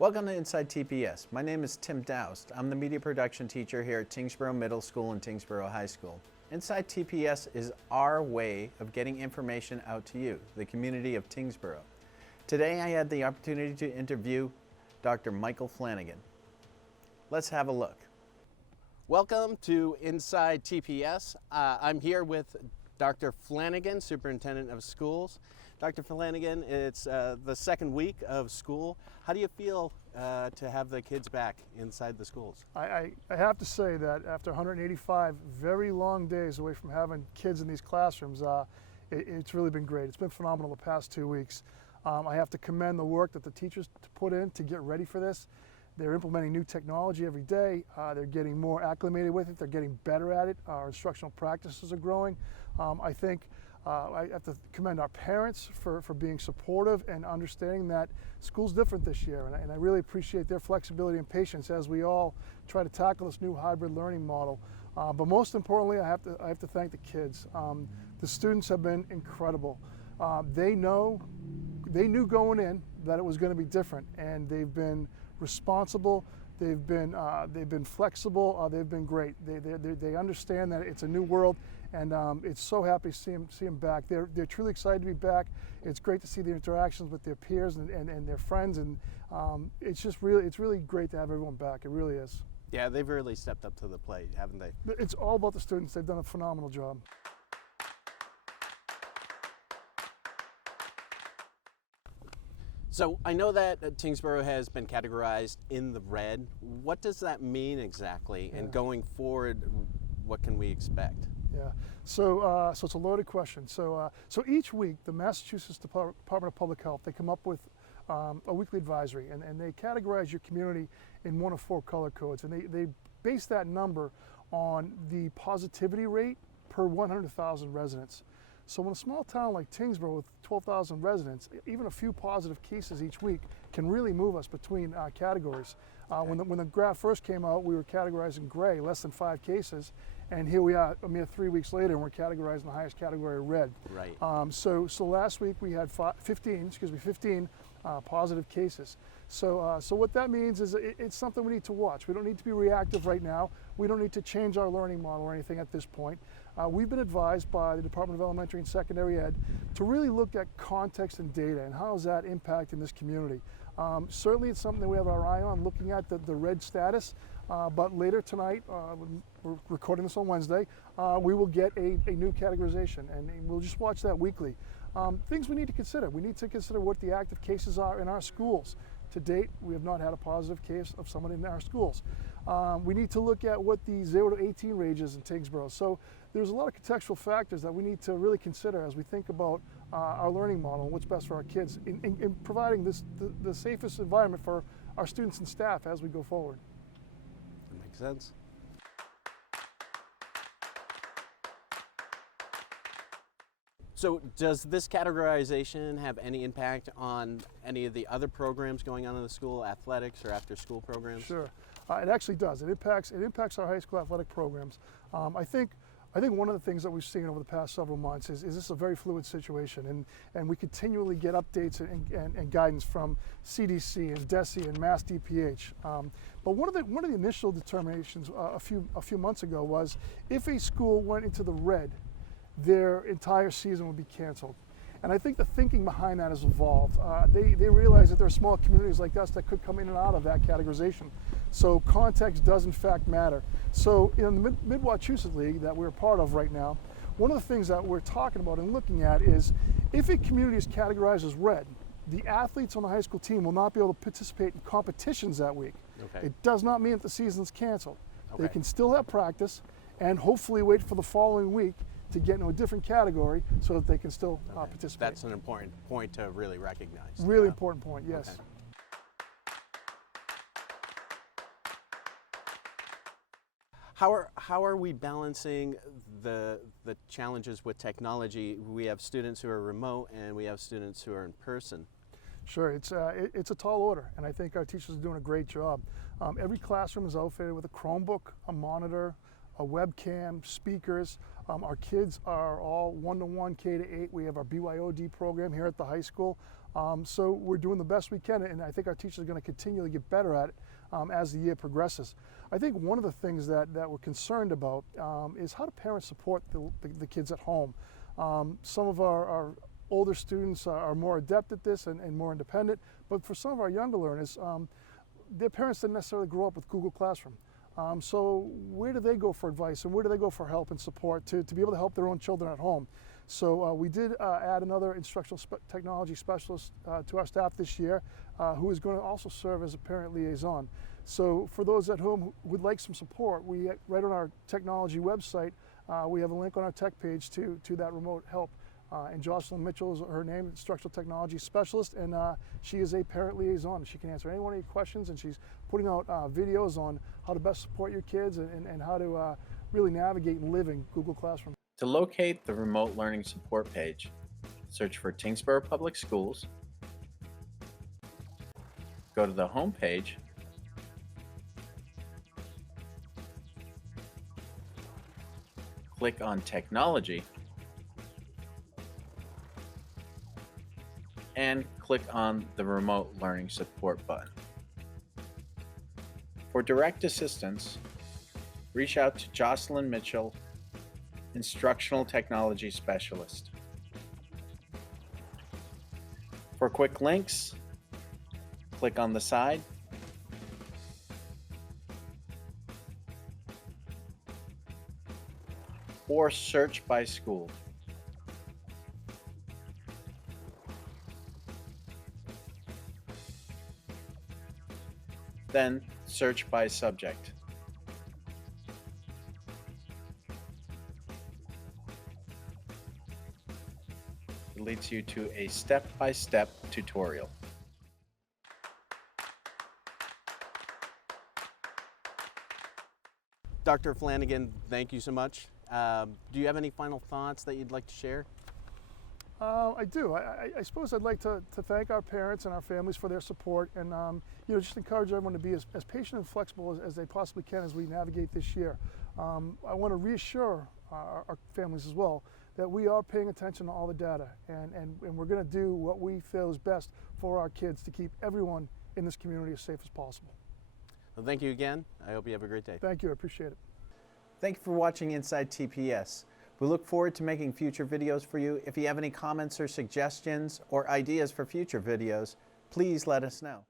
Welcome to Inside TPS. My name is Tim Doust. I'm the media production teacher here at Tyngsborough Middle School and Tyngsborough High School. Inside TPS is our way of getting information out to you, the community of Tyngsborough. Today I had the opportunity to interview Dr. Michael Flanagan. Let's have a look. Welcome to Inside TPS. I'm here with Dr. Flanagan, Superintendent of Schools. Dr. Flanagan, it's the second week of school. How do you feel to have the kids back inside the schools? I have to say that after 185 very long days away from having kids in these classrooms, it's really been great. It's been phenomenal the past 2 weeks. I have to commend the work that the teachers put in to get ready for this. They're implementing new technology every day. They're getting more acclimated with it. They're getting better at it. Our instructional practices are growing. I think I have to commend our parents for being supportive and understanding that school's different this year. And I really appreciate their flexibility and patience as we all try to tackle this new hybrid learning model. But most importantly, I have to thank the kids. The students have been incredible. They knew going in that it was going to be different, and they've been responsible. They've been flexible. They've been great. They understand that it's a new world, and it's so happy to see them back. They're truly excited to be back. It's great to see the interactions with their peers and their friends, and it's really great to have everyone back. It really is. Yeah, they've really stepped up to the plate, haven't they? It's all about the students. They've done a phenomenal job. So I know that Tyngsborough has been categorized in the red. What does that mean exactly? And going forward, what can we expect? Yeah, so it's a loaded question. So each week, the Massachusetts Department of Public Health, they come up with a weekly advisory, and they categorize your community in one of 4 color codes, and they base that number on the positivity rate per 100,000 residents. So in a small town like Tyngsborough with 12,000 residents, even a few positive cases each week can really move us between categories. Okay. When the graph first came out, we were categorizing gray, less than 5 cases, and here we are a mere 3 weeks later, and we're categorizing the highest category, red. Right. So last week we had 15 positive cases. So what that means is it's something we need to watch. We don't need to be reactive right now. We don't need to change our learning model or anything at this point. We've been advised by the Department of Elementary and Secondary Ed to really look at context and data and how is that impacting this community. Certainly it's something that we have our eye on, looking at the red status, but later tonight, we're recording this on Wednesday, we will get a new categorization, and we'll just watch that weekly. Things we need to consider. We need to consider what the active cases are in our schools. To date, we have not had a positive case of someone in our schools. We need to look at what the 0 to 18 range is in Tyngsborough. So there's a lot of contextual factors that we need to really consider as we think about our learning model and what's best for our kids in providing the safest environment for our students and staff as we go forward. That makes sense. So does this categorization have any impact on any of the other programs going on in the school, athletics or after school programs? Sure, it actually does. It impacts our high school athletic programs. I think one of the things that we've seen over the past several months is this a very fluid situation, and we continually get updates and guidance from CDC and DESE and Mass DPH. But one of the initial determinations a few months ago was if a school went into the red, their entire season would be canceled. And I think the thinking behind that has evolved. They realize that there are small communities like us that could come in and out of that categorization. So context does in fact matter. So in the Mid-Wachusett League that we're part of right now, one of the things that we're talking about and looking at is if a community is categorized as red, the athletes on the high school team will not be able to participate in competitions that week. Okay. It does not mean that the season's canceled. Okay. They can still have practice and hopefully wait for the following week to get into a different category so that they can still participate. That's an important point to really recognize. Really important point, yes. Okay. How are we balancing the challenges with technology? We have students who are remote and we have students who are in person. Sure, it's a tall order, and I think our teachers are doing a great job. Every classroom is outfitted with a Chromebook, a monitor, a webcam, speakers. Our kids are all 1-to-1 K-8. We have our BYOD program here at the high school. So we're doing the best we can, and I think our teachers are going to continually get better at it as the year progresses. I think one of the things that we're concerned about is how do parents support the kids at home. Some of our older students are more adept at this and more independent, but for some of our younger learners, their parents didn't necessarily grow up with Google Classroom. So where do they go for advice, and where do they go for help and support to be able to help their own children at home? So we did add another instructional technology specialist to our staff this year, who is going to also serve as a parent liaison. So for those at home who would like some support, right on our technology website, we have a link on our tech page to that remote help. And Jocelyn Mitchell is her name, instructional technology specialist, and she is a parent liaison. She can answer any one of your questions, and she's putting out videos on how to best support your kids and how to really navigate and live in Google Classroom. To locate the remote learning support page, search for Tyngsborough Public Schools, go to the home page, click on Technology, and click on the Remote Learning Support button. For direct assistance, reach out to Jocelyn Mitchell, Instructional Technology Specialist. For quick links, click on the side, or search by school. Then search by subject. It leads you to a step-by-step tutorial. Dr. Flanagan, thank you so much. Do you have any final thoughts that you'd like to share? I do. I suppose I'd like to thank our parents and our families for their support, and just encourage everyone to be as patient and flexible as they possibly can as we navigate this year. I want to reassure our families as well that we are paying attention to all the data, and we're going to do what we feel is best for our kids to keep everyone in this community as safe as possible. Well, thank you again. I hope you have a great day. Thank you. I appreciate it. Thank you for watching Inside TPS. We look forward to making future videos for you. If you have any comments or suggestions or ideas for future videos, please let us know.